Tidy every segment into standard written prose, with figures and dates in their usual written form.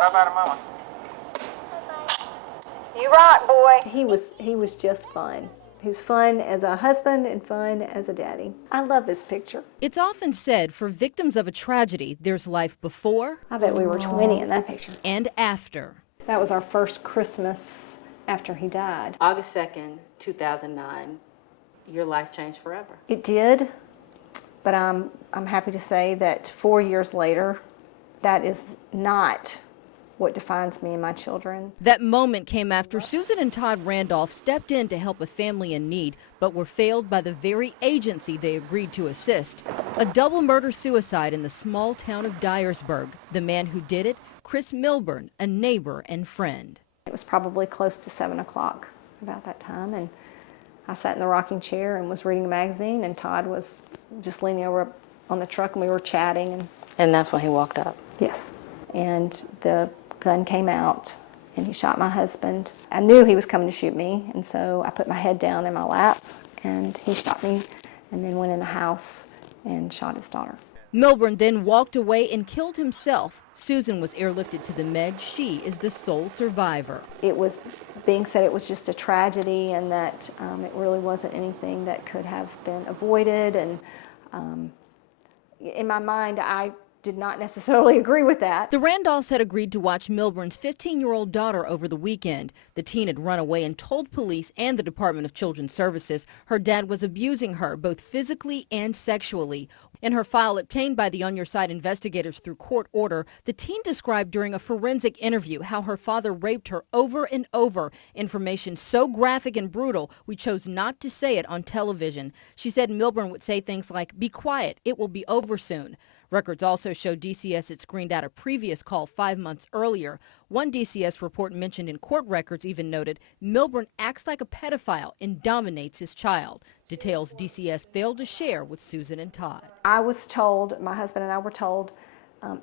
bye-bye to Mama. You rock, boy. He was just fun. He was fun as a husband and fun as a daddy. I love this picture. It's often said for victims of a tragedy, there's life before. I bet we were 20 in that picture. And after. That was our first Christmas after he died. August 2nd, 2009, your life changed forever. It did, but I'm happy to say that 4 years later, that is not what defines me and my children. That moment came after Susan and Todd Randolph stepped in to help a family in need, but were failed by the very agency they agreed to assist. A double murder-suicide in the small town of Dyersburg. The man who did it, Chris Milburn, a neighbor and friend. It was probably close to 7 o'clock about that time, and I sat in the rocking chair and was reading a magazine, and Todd was just leaning over on the truck, and we were chatting. And that's when he walked up? Yes. And the gun came out, and he shot my husband. I knew he was coming to shoot me, and so I put my head down in my lap, and he shot me, and then went in the house and shot his daughter. Milburn then walked away and killed himself. Susan was airlifted to the med. She is the sole survivor. It was being said it was just a tragedy, and that it really wasn't anything that could have been avoided. And in my mind, I did not necessarily agree with that. The Randolphs had agreed to watch Milburn's 15-year-old daughter over the weekend. The teen had run away and told police and the Department of Children's Services her dad was abusing her both physically and sexually. In her file obtained by the On Your Side investigators through court order, the teen described during a forensic interview how her father raped her over and over. Information so graphic and brutal, we chose not to say it on television. She said Milburn would say things like, "Be quiet, it will be over soon." Records also show DCS had screened out a previous call 5 months earlier. One DCS report mentioned in court records even noted Milburn acts like a pedophile and dominates his child. Details DCS failed to share with Susan and Todd. I was told, my husband and I were told,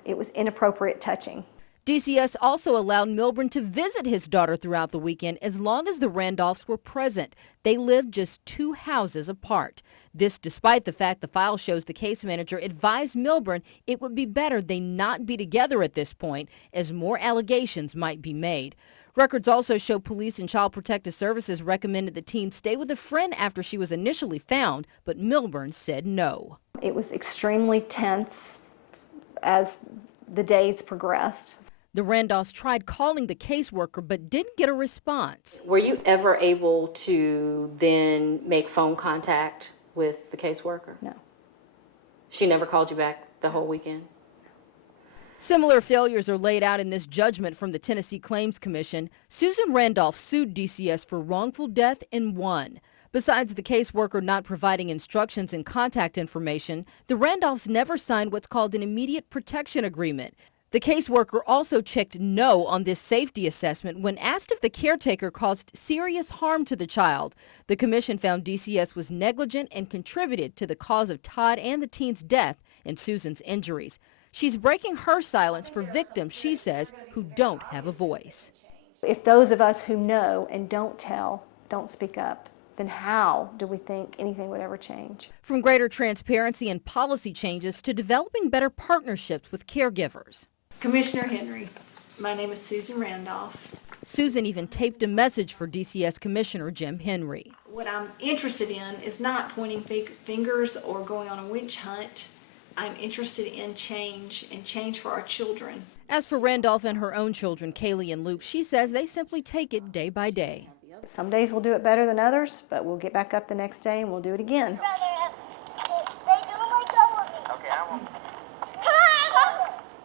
it was inappropriate touching. DCS also allowed Milburn to visit his daughter throughout the weekend as long as the Randolphs were present. They lived just 2 houses apart. This despite the fact the file shows the case manager advised Milburn it would be better they not be together at this point as more allegations might be made. Records also show police and Child Protective Services recommended the teen stay with a friend after she was initially found, but Milburn said no. It was extremely tense as the days progressed. The Randolphs tried calling the caseworker but didn't get a response. Were you ever able to then make phone contact with the caseworker? No. She never called you back the whole weekend? Similar failures are laid out in this judgment from the Tennessee Claims Commission. Susan Randolph sued DCS for wrongful death and won. Besides the caseworker not providing instructions and contact information, the Randolphs never signed what's called an immediate protection agreement. The caseworker also checked no on this safety assessment when asked if the caretaker caused serious harm to the child. The commission found DCS was negligent and contributed to the cause of Todd and the teen's death and Susan's injuries. She's breaking her silence for victims, she says, who don't have a voice. If those of us who know and don't tell, don't speak up, then how do we think anything would ever change? From greater transparency and policy changes to developing better partnerships with caregivers. Commissioner Henry, my name is Susan Randolph. Susan even taped a message for DCS Commissioner Jim Henry. What I'm interested in is not pointing fingers or going on a witch hunt. I'm interested in change and change for our children. As for Randolph and her own children, Kaylee and Luke, she says they simply take it day by day. Some days we'll do it better than others, but we'll get back up the next day and we'll do it again. Okay, I won't.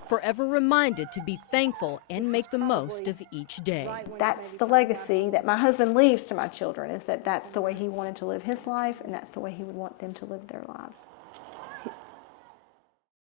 Forever reminded to be thankful and make the most of each day. That's the legacy that my husband leaves to my children, is that that's the way he wanted to live his life, and that's the way he would want them to live their lives.